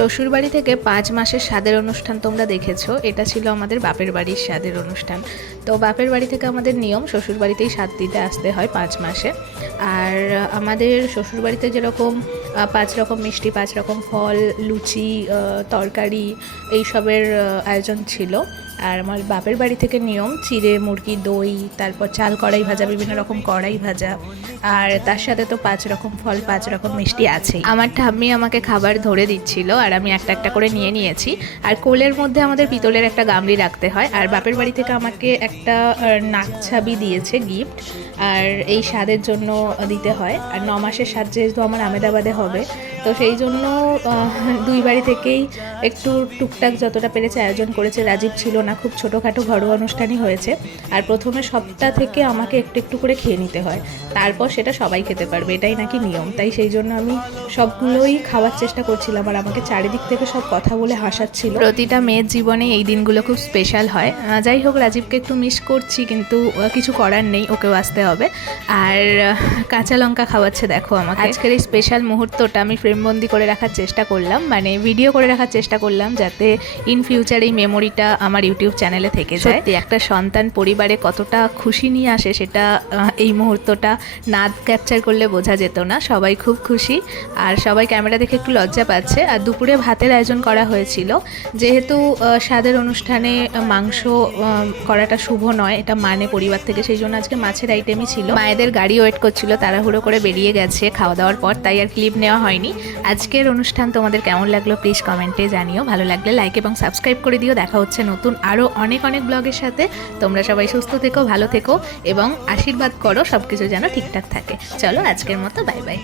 শ্বশুরবাড়ি থেকে 5 মাসের স্বাদের অনুষ্ঠান তোমরা দেখেছো, এটা ছিল আমাদের বাপের বাড়ির স্বাদের অনুষ্ঠান। তো বাপের বাড়ি থেকে আমাদের নিয়ম শ্বশুরবাড়িতেই স্বাদ দিতে আসতে হয় 5 মাসে। আর আমাদের শ্বশুরবাড়িতে যেরকম 5 রকম মিষ্টি, 5 রকম ফল, লুচি, তরকারি এইসবের আয়োজন ছিল। আর আমার বাপের বাড়ি থেকে নিয়ম চিড়ে, মুরগি, দই, তারপর চাল কড়াই ভাজা, বিভিন্ন রকম কড়াই ভাজা, আর তার সাথে তো 5 রকম ফল, 5 রকম মিষ্টি আছেই। আমার ঠাম্মি আমাকে খাবার ধরে দিচ্ছিল আর আমি একটা একটা করে নিয়ে নিয়েছি। আর কোলের মধ্যে আমাদের পিতলের একটা গামলি রাখতে হয়। আর বাপের বাড়ি থেকে আমাকে একটা নাকছাবি দিয়েছে গিফট, আর এই স্বাদের জন্য দিতে হয়। আর 9 মাসের স্বাদ যেহেতু আমার আমেদাবাদে হবে, তো সেই জন্য দুই বাড়ি থেকেই একটু টুকটাক যতটা পেরেছে আয়োজন করেছে। রাজীব ছিল না, খুব ছোটোখাটো ঘরোয়া অনুষ্ঠানই হয়েছে। আর প্রথমে সবটা থেকে আমাকে একটু একটু করে খেয়ে নিতে হয়, তারপর সেটা সবাই খেতে পারবে, এটাই নাকি নিয়ম। তাই সেই জন্য আমি সবগুলোই খাওয়ার চেষ্টা করছিলাম। আর আমাকে চারিদিক থেকে সব কথা বলে হাসাচ্ছিল। প্রতিটা মেয়ের জীবনে এই দিনগুলো খুব স্পেশাল হয়। যাই হোক, রাজীবকে একটু মিস করছি, কিন্তু কিছু করার নেই, ওকেও আসতে হবে। আর কাঁচা লঙ্কা খাওয়াচ্ছে দেখো আমাকে। আজকের এই স্পেশাল মুহূর্তটা আমি ফ্রেমবন্দি করে রাখার চেষ্টা করলাম, মানে ভিডিও করে রাখার চেষ্টা করলাম, যাতে ইন ফিউচার এই মেমোরিটা আমার ইউটিউব চ্যানেলে থেকে যায়। সত্যি একটা সন্তান পরিবারে কতটা খুশি নিয়ে আসে সেটা এই মুহূর্তটা না ক্যাপচার করলে বোঝা যেত না। সবাই খুব খুশি, আর সবাই ক্যামেরা দেখে একটু লজ্জা পাচ্ছে। আর দুপুরে ভাতের আয়োজন করা হয়েছিল, যেহেতু স্বাদের অনুষ্ঠানে মাংস করাটা শুভ নয়, এটা মানে পরিবার থেকে, সেই জন্য আজকে মাছের আইটেমই ছিল। মায়েদের গাড়ি ওয়েট করছিল, তাড়াহুড়ো করে বেরিয়ে গেছে খাওয়া দাওয়ার পর, তাই আর ক্লিপ নেওয়া হয়নি। আজকের অনুষ্ঠান তোমাদের কেমন লাগলো প্লিজ কমেন্টে জানিও। ভালো লাগলে লাইক এবং সাবস্ক্রাইব করে দিও। দেখা হচ্ছে নতুন আরও অনেক অনেক ব্লগের সাথে। তোমরা সবাই সুস্থ থেকো, ভালো থেকো এবং আশীর্বাদ করো সব কিছু যেন ঠিকঠাক থাকে। চলো আজকের মতো বাই বাই।